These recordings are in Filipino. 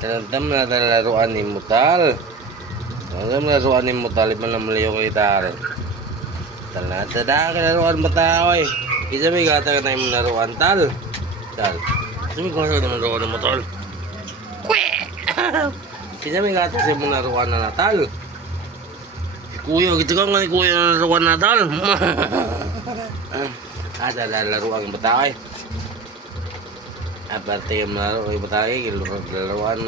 Tanam na laruan ni Mutal. Tanam na laruan ni Mutal. Iba na maliyo kay Tal. Tal na tada ka laruan ba tayo eh. Isa may gata ka tayong laruan Tal. Tal. Isa may gata ka tayong laruan ng Mutal. Kwe! Isa may gata sa mong laruan na Natal. Kuya, kita ka nga ni Kuya na laruan na Natal. Ada laruan ba tayo eh. Aparte yung laro ay batay laruan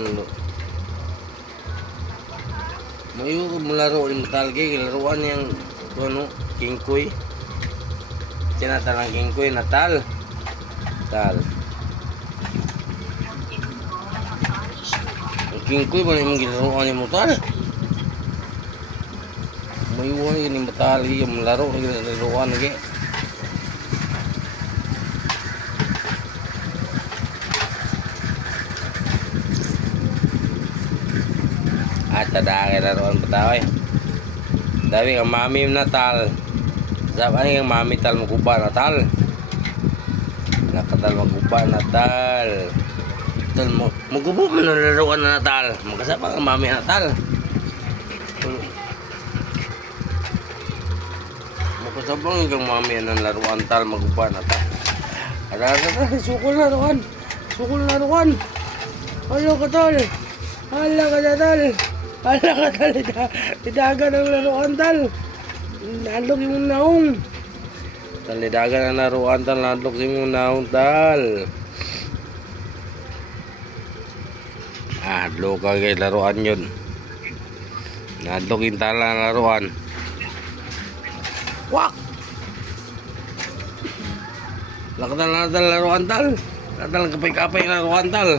mo yung laro ni Matalge laruan yang ano kingkoy tinatalang kingkoy natal tal ang kingkoy ba yung laruan ni Matal mo yung ni Matalge yung laro ni laruan lagi. Tada kay laruan pataway. Dabi ang mami Natal. Sabi ang mami tal maguba Natal. Nakatal maguba Natal. Tal maguba man ang laruan na Natal. Magkasama ang mami Natal. Magkasama ang mami ang laruan tal maguba Natal. Ada sukul laruan. Sukul laruan. Halo ka tal. Hala ka Natal. Hala ka talaga, tidagan ang laruan Tal. Nalok yung naong. Talidagan ang laruan Tal, nalok yung naong Tal. Nalok ka kay laruan yun. Nalok yung Tal ang laruan. Wak! Lakad na Tal laruan Tal. Natal kapay-kapay laruan Tal.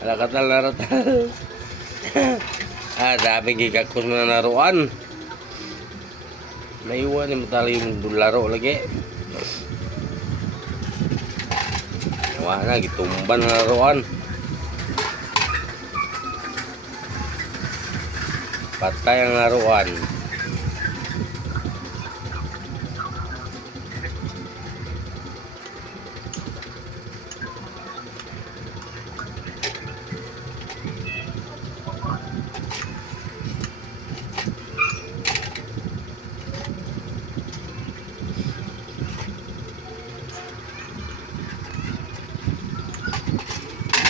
Ala ka tal laro tal. Dami gigakos mo na laruan. Naiwan ni Matal yung laro lagi. Nawa na gitumban na laruan. Patay ang laruan.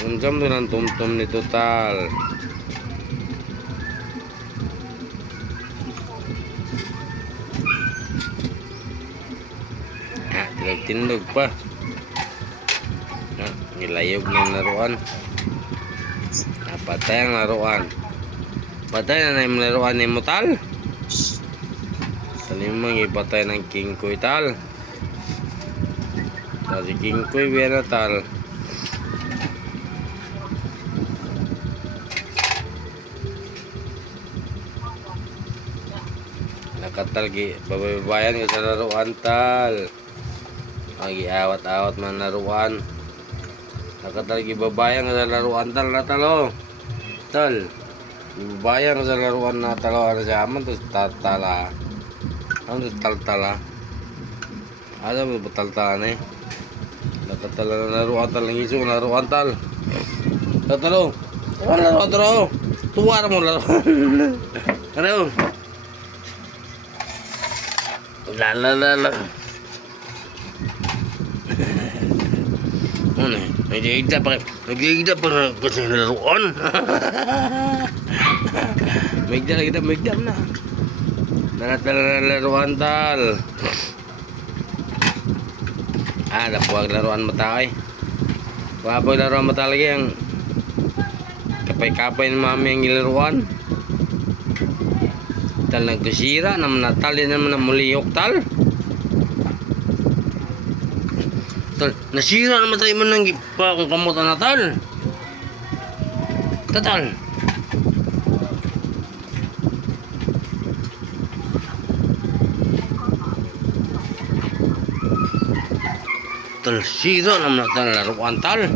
Unsam tuh ng tumtum ni Total. Tindog pa. Nilayog ng laruan. Patay ang laruan. Patay na yung laruan ni Mutal. Salimang ipatay ng kingkoy Tal. Dari kingkoy biar Tal. Nakatal gi babayan sa laruan Tal. Lagi awat-awat man laruan. Nakatal gi babayan sa laruan Tal natalo. Tal. Babayan sa laruan natalo ano sa aman to tatala. Ano taltala? Ada mo taltala ni. Nakatal na laruan Tal ng iso laruan Tal. Tatalo. Wala laruan Tal. Tuwa mo laruan. Ano? La. Ano? Nag-iigda pa kasi laruan. Magda na. Laruan Tal. Napuwag laruan matay. Wapag laruan matay lagi ang kapay-kapay ng mami ang ilaruan. Tal nagkasira naman Natal din naman na muliyok Tal. Tal nasira naman tayo man ng pa kung kamutan Natal. Tatal. Tal sira naman Natal laruan Tal.